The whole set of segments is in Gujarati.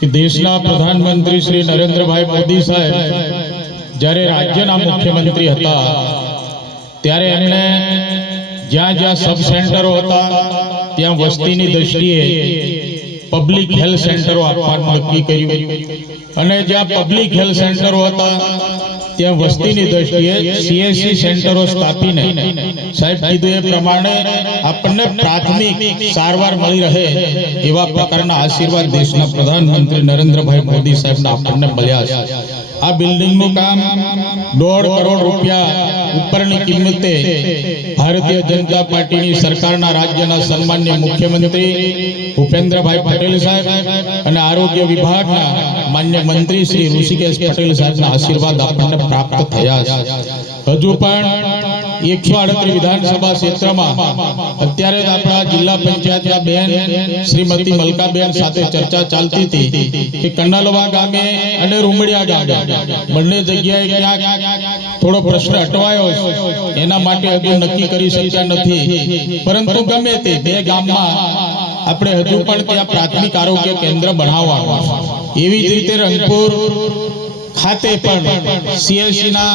કે દેશના પ્રધાનમંત્રી શ્રી નરેન્દ્રભાઈ મોદી સાહેબ જ્યારે રાજ્યના મુખ્યમંત્રી હતા ત્યારે એમણે જ્યાં જ્યાં સબ સેન્ટરો હતા ત્યાં વસ્તીની દ્રષ્ટિએ પબ્લિક હેલ્થ સેન્ટરો આપવાનું નક્કી કર્યું અને જ્યાં પબ્લિક હેલ્થ સેન્ટરો હતા ત્યાં વસ્તીની દ્રષ્ટિએ સીએસસી સેન્ટરો સ્થાપીને સાહેબ કીધું એ પ્રમાણે આપણને પ્રાથમિક સારવાર મળી રહે એવા પ્રકારના આશીર્વાદ દેશના પ્રધાનમંત્રી નરેન્દ્રભાઈ મોદી સાહેબના આપણને મળ્યા છે। આ બિલ્ડિંગનું કામ 1.5 કરોડ રૂપિયા ઉપરની કિંમતે ભારતીય જનતા પાર્ટીની સરકારના રાજ્યના સન્માનીય મુખ્યમંત્રી ભૂપેન્દ્રભાઈ પટેલ સાહેબ અને આરોગ્ય વિભાગના માન્ય મંત્રી શ્રી ઋષિકેશ પટેલ સાહેબના આશીર્વાદ આપણને પ્રાપ્ત થયા છે। હજુ પણ 138 વિધાનસભા ક્ષેત્રમાં અત્યારે આપણા જિલ્લા પંચાયતના બેન શ્રીમતી મલકાબેન સાથે ચર્ચા ચાલતી હતી કે કન્નલવા ગામે અને રૂમડિયા ગામે બંને જગ્યાએ ક્યાંક થોડો પ્રશ્ન અટવાયો છે, એના માટે હજુ નક્કી કરી શક્યા નથી, પરંતુ ગમે તે બે ગામમાં આપણે હજુ પણ ત્યાં પ્રાથમિક આરોગ્ય કેન્દ્ર બનાવવાનું છે। એવી જ રીતે રંગપુર ખાતે પણ સીએસસી ના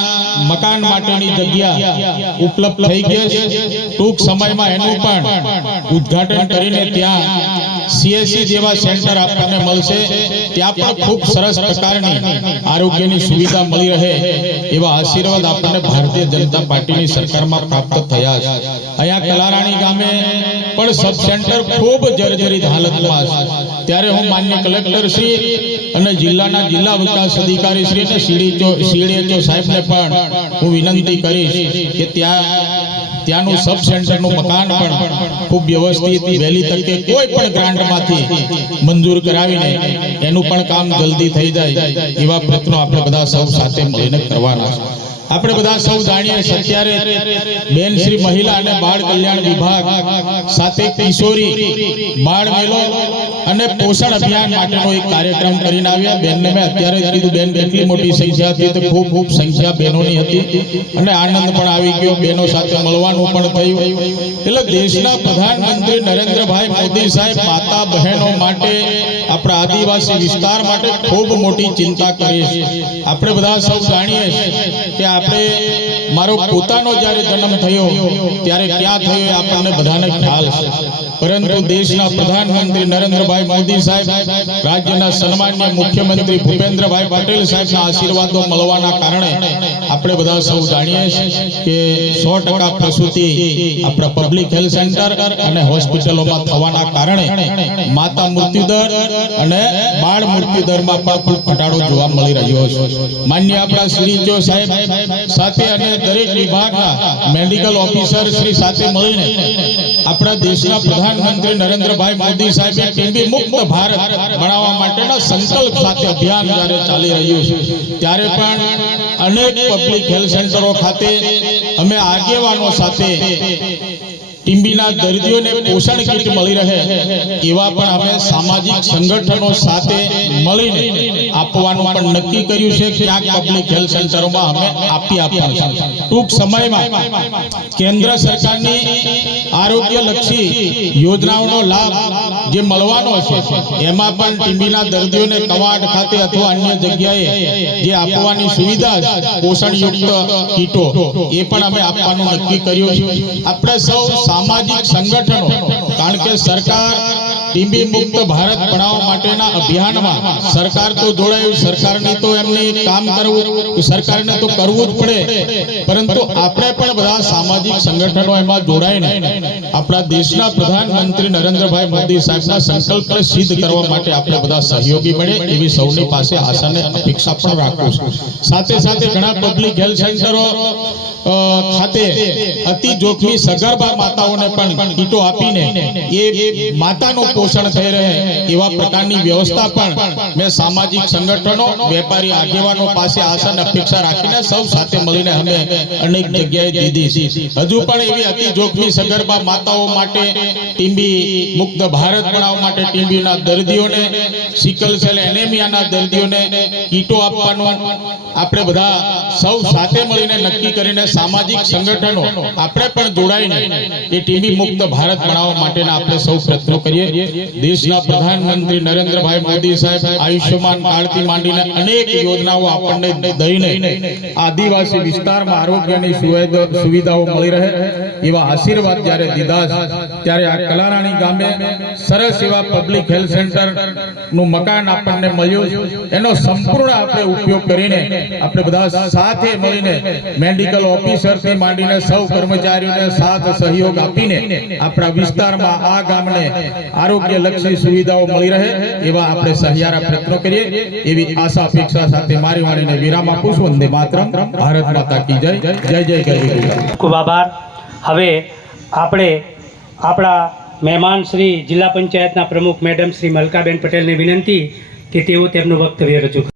મકાન માટેની જગ્યા ઉપલબ્ધ થઈ ગઈ છે। ટૂંક સમયમાં એનું પણ ઉદ્ઘાટન કરીને ત્યાં સીએસસી જેવા સેન્ટર આપણને મળશે, ત્યાં પણ ખૂબ સરસ પ્રકારની આરોગ્યની સુવિધા મળી રહે એવા આશીર્વાદ આપણને ભારતીય જનતા પાર્ટીની સરકારમાં પ્રાપ્ત થયા છે। અહીંયા કલારાણી ગામે પણ સબ સેન્ટર ખૂબ જર્જરિત હાલતમાં છે, ત્યારે હું માન્ય કલેક્ટર શ્રી અને જિલ્લાના જિલ્લા વિકાસ અધિકારી શ્રી અને સીડીએચઓ સાહેબને પણ હું વિનંતી કરીશ કે ત્યાંનું સબ સેન્ટરનું મકાન પણ ખૂબ વ્યવસ્થિત વહેલી તકે કોઈ પણ ગ્રાન્ટમાંથી મંજૂર કરાવીને એનું પણ કામ જલ્દી થઈ જાય એવા પ્રયત્નો આપણે બધા સૌ સાથે મળીને કરવાના છે। આપણે બધા સૌ જાણીએ છીએ અત્યારે બેન શ્રી મહિલા અને બાળ કલ્યાણ વિભાગ સાથે કિશોરી બાળ મેળો અને પોષણ અભિયાન માટેનો એક કાર્યક્રમ કરીને આવ્યા। બેનને મેં અત્યારે જ કીધું બેન કેટલી મોટી સંખ્યા હતી, તો ખૂબ સંખ્યા બહેનોની હતી અને આનંદ પણ આવી ગયો, બહેનો સાથે મળવાનું પણ થયું। એટલે દેશના પ્રધાનમંત્રી નરેન્દ્રભાઈ મોદી સાહેબ માતા બહેનો માટે આપણા આદિવાસી વિસ્તાર માટે ખૂબ મોટી ચિંતા કરી છે। આપણે બધા સૌ જાણીએ કે આપણે મારો પોતાનો જ્યારે જન્મ થયો ત્યારે ક્યાં થયો આપણને બધાને ખ્યાલ છે, પરંતુ દેશના પ્રધાનમંત્રી નરેન્દ્રભાઈ મોદી સાહેબ રાજ્યના સન્માનીય મુખ્યમંત્રી ભૂપેન્દ્રભાઈ પટેલ સાહેબના આશીર્વાદો મળવાના કારણે આપણે બધા સૌ જાણીએ કે 100% પ્રસૂતિ આપણા પબ્લિક હેલ્થ સેન્ટર અને હોસ્પિટલોમાં થવાના કારણે માતા મૃત્યુદર અને બાળ મૃત્યુદરમાં પણ ખૂબ ઘટાડો જોવા મળી રહ્યો છે। માન્ય આપણા સીડીઓ સાહેબ સાથે અને દરેક વિભાગના મેડિકલ ઓફિસર શ્રી સાથે મળીને આપણા દેશના પ્રધાનમંત્રી નરેન્દ્રભાઈ મોદી સાહેબે ટીબી મુક્ત ભારત બનાવવા માટેના સંકલ્પ સાથે અભિયાન જ્યારે ચાલી રહ્યું છે, ત્યારે પણ અનેક પબ્લિક હેલ્થ સેન્ટરો ખાતે અમે આગેવાનો સાથે ટીબીના દર્દીઓને પોષણ કીટ મળી રહે એવા પણ અમે સામાજિક સંગઠનો સાથે મળીને આપવાનું પણ નક્કી કર્યું છે। ક્યાંક પબ્લિક હેલ્થ સેન્ટરોમાં અમે આપવાનું છે। ટૂંક સમયમાં કેન્દ્ર સરકારની આરોગ્યલક્ષી યોજનાઓનો લાભ જે મળવાનો છે એમાં પણ ટીબીના દર્દીઓને કવાડ ખાતે અથવા અન્ય જગ્યાએ જે આપવાની સુવિધા છે પોષણયુક્ત કીટો એ પણ અમે આપવાનું નક્કી કર્યું છે। આપણે સૌ સામાજિક સંગઠનો, કારણ કે સરકાર ટીબી મુક્ત ભારત બનાવવા માટેના અભિયાનમાં સરકાર તો જોડાયું, સરકારની તો એમને કામ કરવું, સરકારને તો કરવું જ પડે, પરંતુ આપણે પણ બધા સામાજિક સંગઠનો એમાં જોડાઈને આપણા દેશના પ્રધાનમંત્રી નરેન્દ્રભાઈ મોદી સાહેબના સંકલ્પને સિદ્ધ કરવા માટે આપણે બધા સહયોગી બને એવી સૌની પાસે આશા અને અપેક્ષા પણ રાખું છું। સાથે સાથે ઘણા પબ્લિક હેલ્થ સેન્ટરો ખાતે અતિ જોખમી સગર્ભા માતાઓને પણ કીટો આપીને એ માતાનું પોષણ થઈ રહે એવા પ્રકારની વ્યવસ્થા પણ મેં સામાજિક સંગઠનો, વેપારી આગેવાનો પાસે આશા અને અપેક્ષા રાખીને સૌ સાથે મળીને અમે અનેક જગ્યાએ દીધી છે। હજુ પણ એવી અતિ જોખમી સગર્ભા માતાઓ માટે ટીબી મુક્ત ભારત બનાવવા માટે ટીબીના દર્દીઓને, સિકલ સેલ એનેમિયાના દર્દીઓને કીટો આપવાનું આપણે બધા સૌ સાથે મળીને નક્કી કરીને સામાજિક સંગઠનો આપણે પણ જોડાઈને એ ટીબી મુક્ત ભારત બનાવવા માટેના આપણે સૌ પ્રયત્નો કરીએ. દેશના પ્રધાનમંત્રી નરેન્દ્રભાઈ મોદી સાહેબ આયુષ્યમાન કાર્ડથી માંડીને અનેક યોજનાઓ આપણને દઈને આદિવાસી વિસ્તારમાં આરોગ્યની સુવિધાઓ મળી રહે એવા આશીર્વાદ જ્યારે દીધા ત્યારે આ કલારાણી ગામે સરસ એવા પબ્લિક હેલ્થ સેન્ટર નું મકાન આપણને મળ્યું. એનો સંપૂર્ણ આપણે ઉપયોગ કરીને આપણે બધા સાથે મળીને મેડિકલ ઓફિસર થી માંડીને સૌ કર્મચારીઓને સાથ સહયોગ આપીને આપણા વિસ્તારમાં આ ગામને આરોગ્ય લક્ષી સુવિધાઓ મળી રહે એવા આપણે સહિયારા પ્રયત્નો કરીએ એવી આશા અપેક્ષા સાથે મારી વાણીને વિરામ આપું છું. વંદે માતરમ. ભારત માતા કી જય. જય જય ગરવી. ખૂબ આભાર. હવે આપણે આપણા મહેમાન શ્રી જિલ્લા પંચાયતના પ્રમુખ મેડમ શ્રી મલકાબેન પટેલને વિનંતી કે તેઓ તેમનું વક્તવ્ય રજૂ કરે.